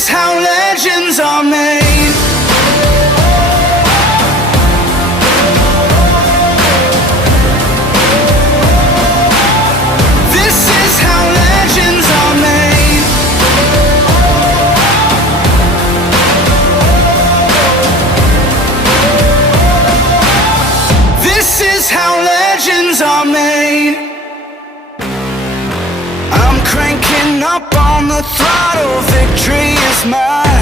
is how legends are made. This is how legends are made. This is how legends are made. I'm cranking up on the throttle, victory is mine.